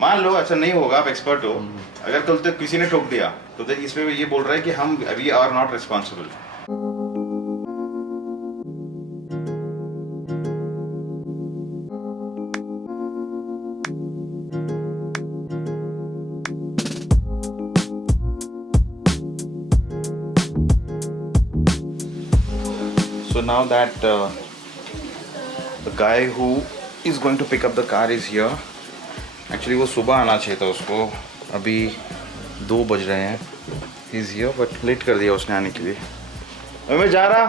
मान लो अच्छा नहीं होगा, आप एक्सपर्ट हो, अगर कल तक किसी ने ठोक दिया तो इसमें ये बोल रहा है कि हम we are not responsible. So now that the guy who is going to pick up the car is here. Actually वो सुबह आना चाहिए था उसको, अभी 2 बज रहे हैं। He is here but late कर दिया उसने आने के लिए। अभी मैं जा रहा।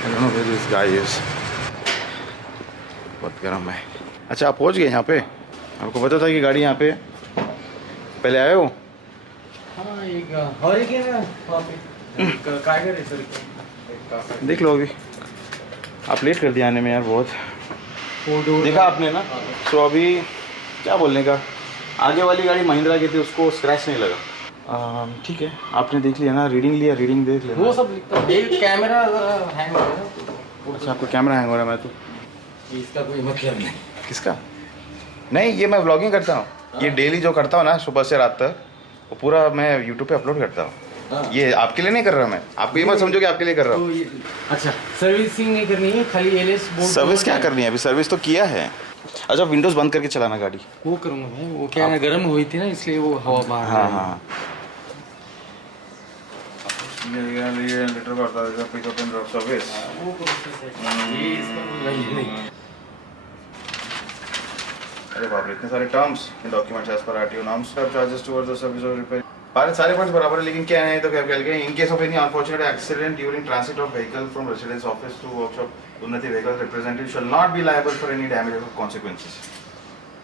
I don't know where this guy is. बहुत गर्म है। अच्छा आप पहुंच गए यहाँ पे? आपको पता था कि गाड़ी यहाँ पे? पहले आए हो? हाँ एक और एक है ना वहाँ पे कागर है सर। देख लो अभी आप लेट कर दिया आने में यार बहुत। देखा आपने ना? सो अभी क्या बोलने का, आगे वाली गाड़ी महिंद्रा की थी, उसको स्क्रैच नहीं लगा। ठीक है आपने देख लिया ना, रीडिंग लिया, रीडिंग देख लिया वो सब लिखता है। ये कैमरा हैंग हो रहा है ना। अच्छा आपका कैमरा हैंग हो रहा है? मैं तो इसका कोई मतलब नहीं। किसका नहीं, ये मैं व्लॉगिंग करता हूँ, ये डेली जो करता हूँ ना सुबह से रात तक, वो पूरा मैं यूट्यूब पे अपलोड करता हूँ। ये आपके लिए नहीं कर रहा मैं, आपको ये मत समझो कि आपके लिए कर रहा हूँ। अच्छा सर्विसिंग नहीं करनी है, खाली एलएस बोर्ड सर्विस क्या करनी है? अभी सर्विस तो किया है। अच्छा विंडोज़ बंद करके चलाना गाड़ी। वो करूँगा भाई, वो क्या है गर्म हुई थी ना इसलिए वो हवा बाहर। हाँ हाँ लीटर करता है पिकअप एंड ड्रॉप सर्विस। वो प्रोसेस है ये, इसका कोई नहीं। अरे बाप रे, इतने सारे terms documents as per RTO norms of charges towards the service और रिपेयर। सारे पॉइंट्स बराबर है, लेकिन क्या है तो क्या कहेंगे, in case of any unfortunate accident during transit of vehicle from residence office to workshop Unnati vehicle representative shall not be liable for any damage और कॉन्सिक्वेंसेस।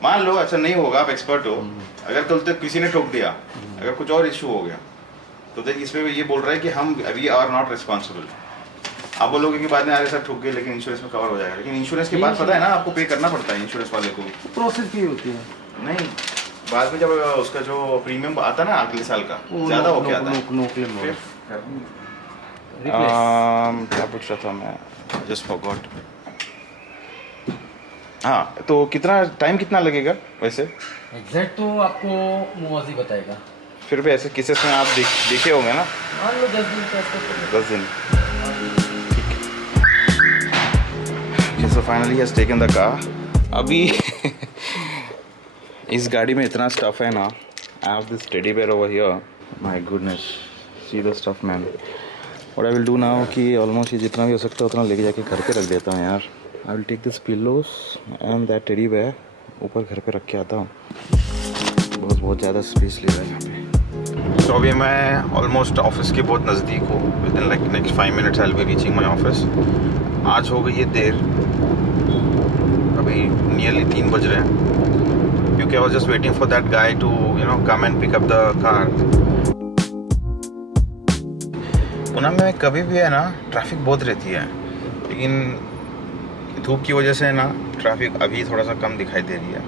मान लो अच्छा नहीं होगा, आप एक्सपर्ट हो, अगर कल तक किसी ने ठोक दिया, अगर कुछ और इशू हो गया तो इसमें ये बोल रहा है कि हम वी आर नॉट रिस्पॉन्सिबल। आप बोलोगे कि बाद में आगे सर ठुक गए लेकिन इंश्योरेंस में कवर हो जाएगा, लेकिन इंश्योरेंस के बाद पता है ना आपको पे करना पड़ता है इंश्योरेंस वाले को। प्रोसेस की होती है नहीं, बाद में जब उसका जो प्रीमियम आता ना अगले साल का ज्यादा हो गया था। क्या पूछ रहा था मैं, जस्ट फॉरगॉट। हाँ तो कितना टाइम कितना लगेगा वैसे? एग्जैक्ट तो आपको मुआवजी बताएगा। फिर भी ऐसे केसेस में आप देखे होंगे ना? मान लो 10 दिन का। 10 दिन ठीक। So finally has taken the car. अभी इस गाड़ी में इतना स्टफ है ना, I have this teddy bear over here, my goodness, see the stuff man. What I will do now कि ऑलमोस्ट ये जितना भी हो सकता है उतना लेके जाके घर पे रख देता हूँ यार। I will take this pillows and that teddy bear, ऊपर घर पे रख के आता हूँ। बहुत ज़्यादा स्पेस ले रहा है यहाँ पे। तो अभी मैं ऑलमोस्ट ऑफिस के बहुत नज़दीक हूँ, with in like next 5 minutes I will be reaching my office. आज हो गई है देर, अभी नियरली 3 बज रहे हैं, क्योंकि I was just waiting for that guy to come and pick up the car. Pune में कभी भी है ना ट्रैफिक बहुत रहती है, लेकिन धूप की वजह से ना ट्रैफिक अभी थोड़ा सा कम दिखाई दे रही है।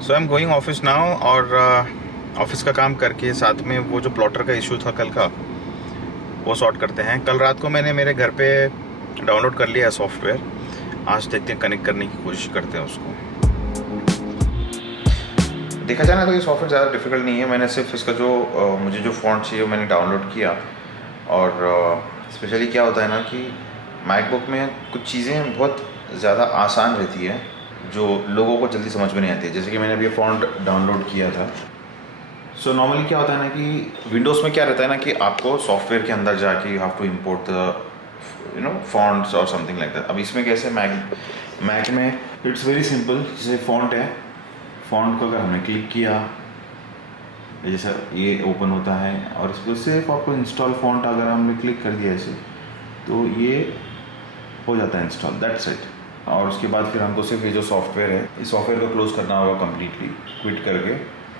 So I am going office now, और ऑफिस का काम करके साथ में वो जो प्लॉटर का इशू था कल का वो सॉर्ट करते हैं। कल रात को मैंने मेरे घर पे डाउनलोड कर लिया है सॉफ्टवेयर, आज देखते हैं कनेक्ट करने की कोशिश करते हैं उसको। देखा जाए ना तो ये सॉफ्टवेयर ज़्यादा डिफिकल्ट नहीं है, मैंने सिर्फ इसका जो मुझे जो फॉन्ट चाहिए वो मैंने डाउनलोड किया। और स्पेशली क्या होता है ना कि मैकबुक में कुछ चीज़ें बहुत ज़्यादा आसान रहती है जो लोगों को जल्दी समझ में नहीं आती है। जैसे कि मैंने अभी फॉन्ट डाउनलोड किया था। सो नॉर्मली क्या होता है ना कि विंडोज़ में क्या रहता है ना कि आपको सॉफ्टवेयर के अंदर जाके you have to import the fonts और समथिंग लाइक दैट। अब इसमें कैसे मैक में इट्स वेरी सिंपल। जैसे फॉन्ट है, फॉन्ट को अगर हमने क्लिक किया जैसा ये ओपन होता है, और इसको सिर्फ आपको इंस्टॉल फॉन्ट अगर हमने क्लिक कर दिया ऐसे तो ये हो जाता है इंस्टॉल, दैट्स इट। और उसके बाद फिर हमको सिर्फ ये जो सॉफ्टवेयर है इस सॉफ्टवेयर को क्लोज करना होगा कम्प्लीटली, क्विट करके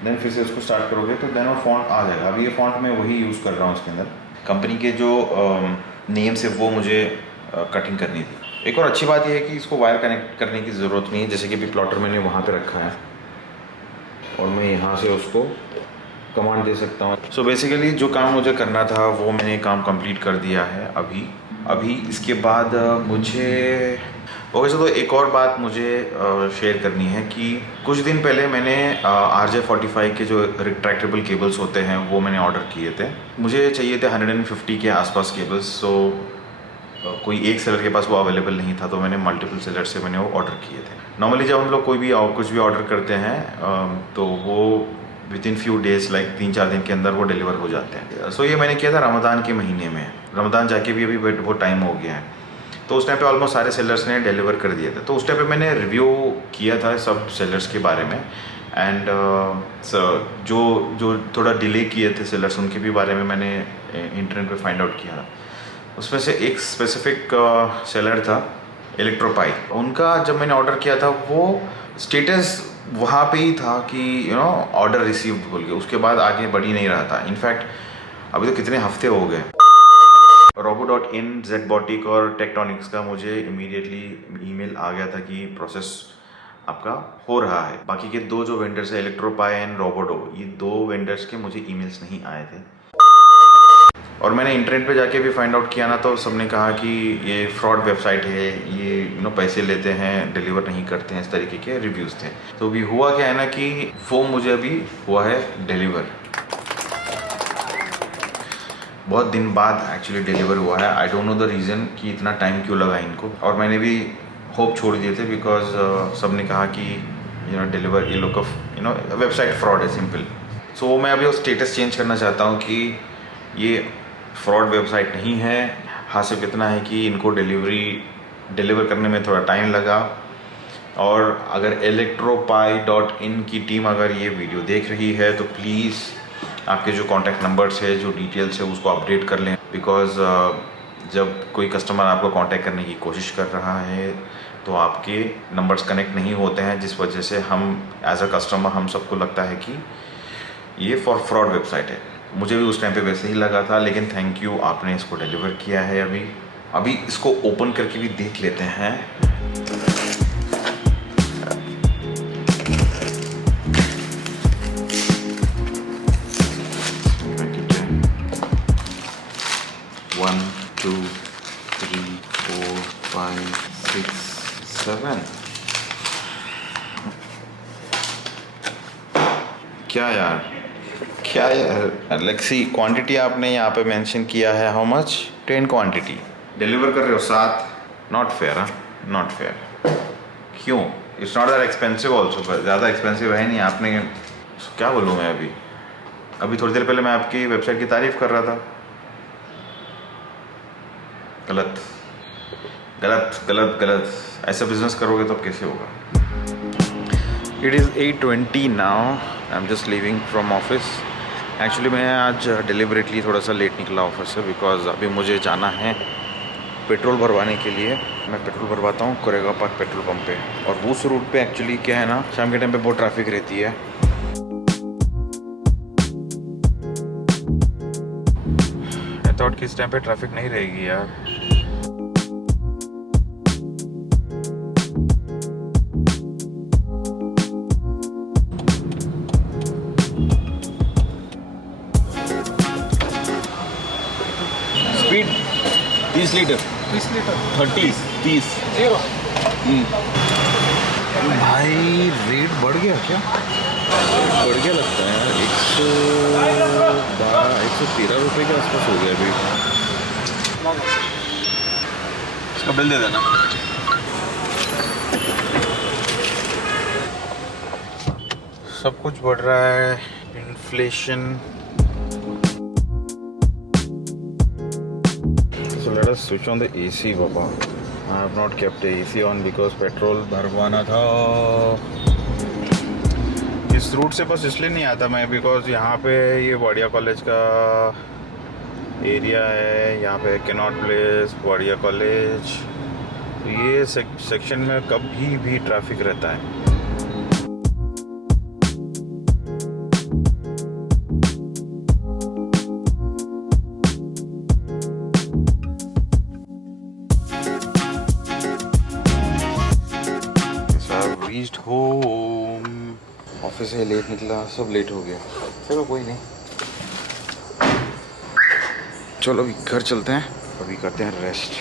देन फिर से उसको स्टार्ट करोगे तो देन वो फॉन्ट आ जाएगा। अभी ये फॉन्ट मैं वही यूज़ कर रहा हूँ, इसके अंदर कंपनी के जो नेम से वो मुझे कटिंग करनी थी। एक और अच्छी बात यह है कि इसको वायर कनेक्ट करने की ज़रूरत नहीं है, जैसे कि अभी प्लॉटर मैंने वहाँ पे रखा है और मैं यहाँ से उसको कमांड दे सकता हूँ। सो बेसिकली जो काम मुझे करना था वो मैंने काम कंप्लीट कर दिया है अभी इसके बाद मुझे ओके। तो एक और बात मुझे शेयर करनी है कि कुछ दिन पहले मैंने RJ45 के जो रिट्रैक्टेबल केबल्स होते हैं वो मैंने ऑर्डर किए थे। मुझे चाहिए थे 150 के आसपास केबल्स। सो कोई एक सेलर के पास वो अवेलेबल नहीं था, तो मैंने मल्टीपल सेलर से मैंने वो ऑर्डर किए थे। नॉर्मली जब हम लोग कुछ भी ऑर्डर करते हैं तो वो with in few days like 3-4 दिन के अंदर वो डिलीवर हो जाते हैं। सो ये मैंने किया था रमज़ान के महीने में। रमज़ान जाके भी अभी बहुत टाइम हो गया है, तो उस टाइम पे ऑलमोस्ट सारे सेलर्स ने डिलीवर कर दिए थे। तो उस टाइम पे मैंने रिव्यू किया था सब सेलर्स के बारे में एंड जो थोड़ा डिले किए थे सेलर्स उनके भी बारे में मैंने इंटरनेट पे फाइंड आउट किया। उसमें से एक स्पेसिफिक सेलर था इलेक्ट्रोपाई। उनका जब मैंने ऑर्डर किया था वो स्टेटस वहाँ पे ही था कि ऑर्डर रिसीव्ड बोल के, उसके बाद आगे बढ़ ही नहीं रहा था। इनफैक्ट अभी तो कितने हफ्ते हो गए। Robo.in, ZBotic और टेक्टोनिक्स का मुझे इमीडिएटली ईमेल आ गया था कि प्रोसेस आपका हो रहा है। बाकी के दो जो वेंडर्स है इलेक्ट्रोपाई एंड रोबोडो, ये दो वेंडर्स के मुझे ईमेल्स नहीं आए थे। और मैंने इंटरनेट पे जाके भी फाइंड आउट किया ना, तो सबने कहा कि ये फ्रॉड वेबसाइट है, ये पैसे लेते हैं, डिलीवर नहीं करते हैं, इस तरीके के रिव्यूज़ थे। तो अभी हुआ क्या है ना कि वो मुझे अभी हुआ है डिलीवर। बहुत दिन बाद एक्चुअली डिलीवर हुआ है। I don't know the reason कि इतना टाइम क्यों लगा इनको, और मैंने भी होप छोड़ दिए थे बिकॉज सब ने कहा कि डिलीवर ये लोग का वेबसाइट फ्रॉड है, सिंपल। सो मैं अभी वो स्टेटस चेंज करना चाहता हूँ कि ये फ्रॉड वेबसाइट नहीं है। हाँ, सिर्फ इतना है कि इनको डिलीवर करने में थोड़ा टाइम लगा। और अगर electropie.in की टीम अगर ये वीडियो देख रही है तो प्लीज़ आपके जो कॉन्टैक्ट नंबर्स है, जो डिटेल्स है, उसको अपडेट कर लें। बिकॉज़ जब कोई कस्टमर आपको कांटेक्ट करने की कोशिश कर रहा है तो आपके नंबर्स कनेक्ट नहीं होते हैं, जिस वजह से हम एज अ कस्टमर हम सबको लगता है कि ये फ्रॉड वेबसाइट है। मुझे भी उस टाइम पे वैसे ही लगा था, लेकिन थैंक यू, आपने इसको डिलीवर किया है। अभी इसको ओपन करके भी देख लेते हैं। One, 2, 3, 4, 5, 6, 7। क्या यार लेक्सी क्वांटिटी आपने यहाँ पे मेंशन किया है, हाउ मच? 10 क्वांटिटी डिलीवर कर रहे हो 7। Not fair, not fair. क्यों? It's not that expensive also, ज़्यादा एक्सपेंसिव है नहीं। आपने क्या बोलूँ मैं? अभी थोड़ी देर पहले मैं आपकी वेबसाइट की तारीफ़ कर रहा था। गलत गलत गलत गलत। ऐसा बिजनेस करोगे तो अब कैसे होगा? It is 8:20 now. I am just leaving from office. Actually मैं आज डिलिबरेटली थोड़ा सा लेट निकला ऑफिस से, बिकॉज अभी मुझे जाना है पेट्रोल भरवाने के लिए। मैं पेट्रोल भरवाता हूँ कोरेगा पार्क पेट्रोल पंप पे। और उस रूट पे एक्चुअली क्या है ना, शाम के टाइम पे बहुत ट्रैफिक रहती है। आई थॉट कि इस टाइम पे ट्रैफिक नहीं रहेगी यार। Speed 30 litre 30 30 0। भाई रेट बढ़ गया क्या? बढ़ गया लगता है यार। 113 रुपये के आसपास हो गया अभी। इसका बिल दे देना। सब कुछ बढ़ रहा है, inflation. So let us switch on the AC, Baba. I have not kept the AC on because petrol भरवाना था। इस रूट से बस इसलिए नहीं आता मैं बिकॉज यहाँ पे ये वाडिया कॉलेज का एरिया है। यहाँ पे कैनॉट प्लेस, वाडिया कॉलेज, तो ये सेक्शन में कभी भी ट्रैफिक रहता है। Reached home ऑफिस से लेट निकला, सब लेट हो गया। चलो कोई नहीं, चलो अभी घर चलते हैं, अभी करते हैं रेस्ट।